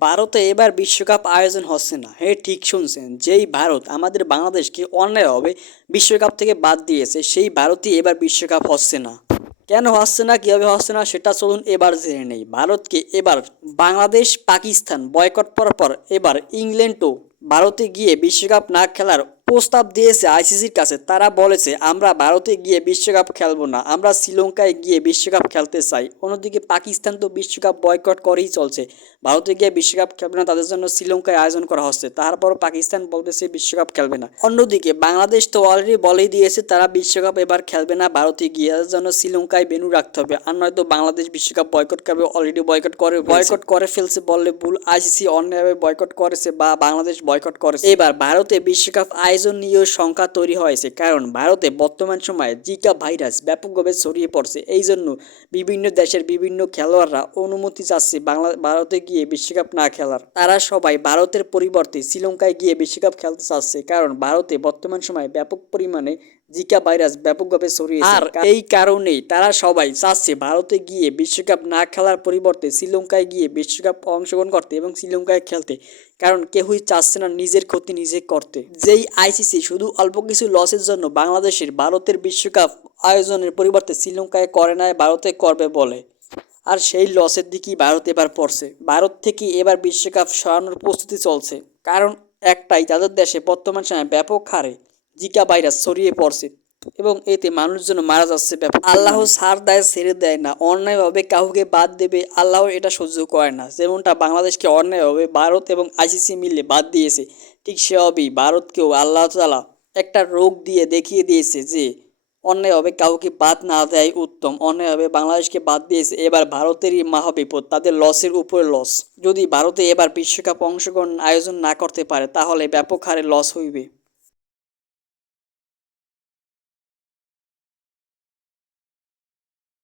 ভারতে এবার বিশ্বকাপ আয়োজন হচ্ছে না। হ্যাঁ ঠিক শুনছেন, যেই ভারত আমাদের বাংলাদেশকে অন্যায়ভাবে বিশ্বকাপ থেকে বাদ দিয়েছে, সেই ভারতই এবার বিশ্বকাপ হচ্ছে না। কেন হচ্ছে না, কীভাবে হচ্ছে না, সেটা চলুন এবার জেনে নেই। ভারতকে এবার বাংলাদেশ, পাকিস্তান বয়কট পর পর এবার ইংল্যান্ডও ভারতে গিয়ে বিশ্বকাপ না খেলার প্রস্তাব দিয়েছে আইসিসির কাছে। তারা বলেছে, আমরা ভারতে গিয়ে বিশ্বকাপ খেলব না, আমরা শ্রীলঙ্কায় গিয়ে বিশ্বকাপ খেলতে চাই। অন্যদিকে পাকিস্তান তো বিশ্বকাপ বয়কট করেই চলছে। ভারতে গিয়ে বিশ্বকাপ খেলবে না, তাদের জন্য শ্রীলঙ্কায় আয়োজন করা হচ্ছে। তারপরও পাকিস্তান বলতেছে বিশ্বকাপ খেলবে না। অন্যদিকে বাংলাদেশ তো অলরেডি বলেই দিয়েছে, তারা বিশ্বকাপ এবার খেলবে না ভারতে গিয়ে, তাদের জন্য শ্রীলঙ্কায় বেনু রাখতে হবে। আর নয়তো বাংলাদেশ বিশ্বকাপ বয়কট করবে অলরেডি বয়কট করে বয়কট করে ফেলছে বললে ভুল, আইসিসি অন্যায়ভাবে বয়কট করেছে বা বাংলাদেশ বয়কট করেছে। এবার ভারতে বিশ্বকাপ আয়োজন নিয়েও শঙ্কা তৈরি হয়েছে। কারণ ভারতে বর্তমান সময়ে জিকা ভাইরাস ব্যাপকভাবে ছড়িয়ে পড়ছে। এই জন্য বিভিন্ন দেশের বিভিন্ন খেলোয়াড়রা অনুমতি চাচ্ছে বাংলা ভারতে গিয়ে বিশ্বকাপ না খেলার। তারা সবাই ভারতের পরিবর্তে শ্রীলঙ্কায় গিয়ে বিশ্বকাপ খেলতে চাচ্ছে। কারণ ভারতে বর্তমান সময়ে ব্যাপক পরিমাণে জিকা ভাইরাস ব্যাপকভাবে ছড়িয়েছে আর এই কারণেই তারা সবাই চাচ্ছে ভারতে গিয়ে বিশ্বকাপ না খেলার পরিবর্তে শ্রীলঙ্কায় গিয়ে বিশ্বকাপ অংশগ্রহণ করতে এবং শ্রীলঙ্কায় খেলতে। কারণ কেউই চাচ্ছে না নিজের ক্ষতি নিজে করতে। যেই আইসিসি শুধু অল্প কিছু লসের জন্য বাংলাদেশের ভারতের বিশ্বকাপ আয়োজনের পরিবর্তে শ্রীলঙ্কায় করে নাই, ভারতে করবে বলে। আর সেই লসের দিকেই ভারত এবার পড়ছে। ভারত থেকে এবার বিশ্বকাপ সরানোর প্রস্তুতি চলছে। কারণ একটাই, তাদের দেশে বর্তমান সময়ে ব্যাপক হারে জিকা ভাইরাস ছড়িয়ে পড়ছে। এবং এতে মানুষজন মারা যাচ্ছে ব্যাপক আল্লাহ সার দেয় ছেড়ে দেয় না অন্যায়ভাবে কাউকে বাদ দেবে আল্লাহ এটা সহ্য করে না। যেমনটা বাংলাদেশকে অন্যায়ভাবে ভারত এবং আইসিসি মিলে বাদ দিয়েছে ঠিক সেভাবেই ভারতকেও আল্লাহ তালা একটা রোগ দিয়ে দেখিয়ে দিয়েছে যে অন্যায়ভাবে কাউকে বাদ না দেয় উত্তম। অন্যায়ভাবে বাংলাদেশকে বাদ দিয়েছে এবার ভারতেরই মহাবিপদ তাদের লসের উপরে লস। যদি ভারতে এবার বিশ্বকাপ অংশগ্রহণ আয়োজন না করতে পারে তাহলে ব্যাপক হারে লস হইবে।